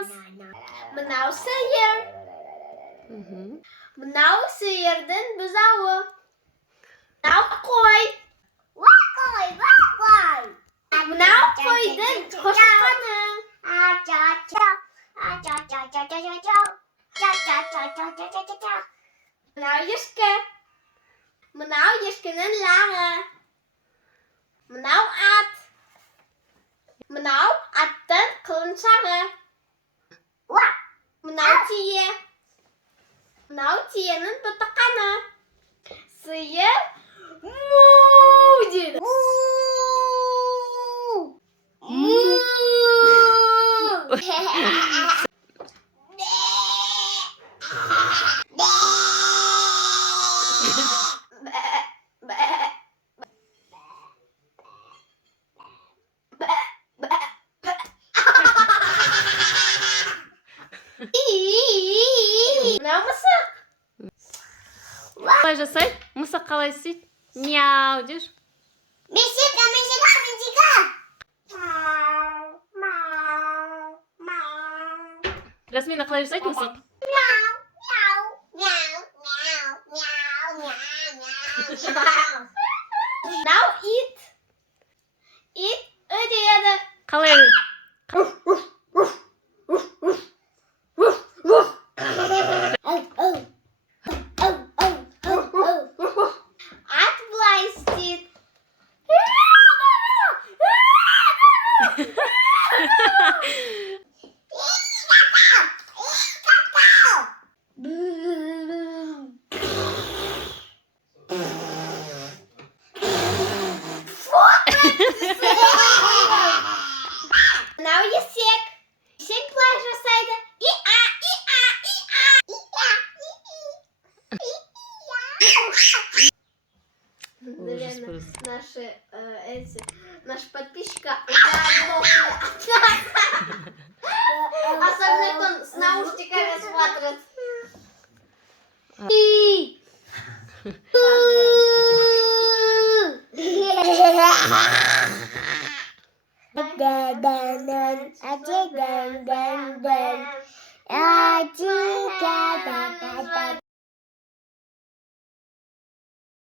қараймыз. Мынау сиыр. Мынау сиырдың бұзауы. Мынау қой. Мынау қойдың қошақаны. Мынау ешкі. Мынау ешкінің лағы. Мынау ат. Мынау аттың құлыншағы. Мынау түйе. Мынау түйенің бұтықаны. Сиыр му дейді. Мынау мысық. Қалай жасайды? Мысық қалай істейді? Мяу деш. Жасмина қалай жасайды мысық? Мынау ит. Ит үреді. Қалай? Ат былай істейді. Мынау есек. Есек былай жасайды. Наверное, наши подписчики особенно кто с наушниками смотрит.